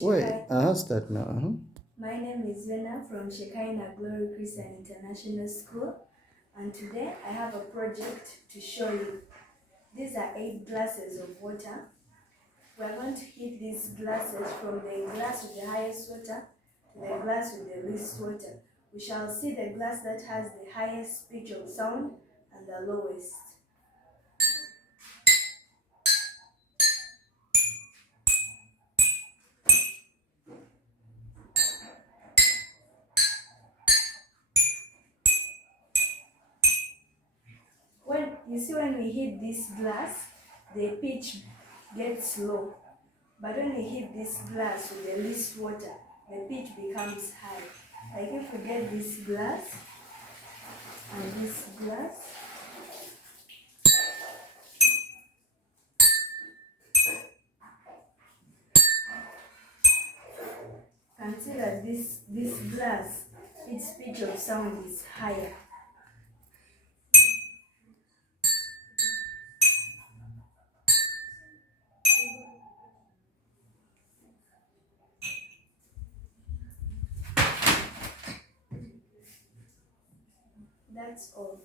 Wait, Shekai. start now. My name is Vena from Shekinah Glory Christian International School, and today I have a project to show you. These are 8 glasses of water. We are going to heat these glasses from the glass with the highest water to the glass with the least water. We shall see the glass that has the highest pitch of sound and the lowest. When we heat this glass, the pitch gets low. But when we heat this glass with the least water, the pitch becomes high. Like if we get this glass and this glass, you can see that this glass, its pitch of sound is higher. That's all.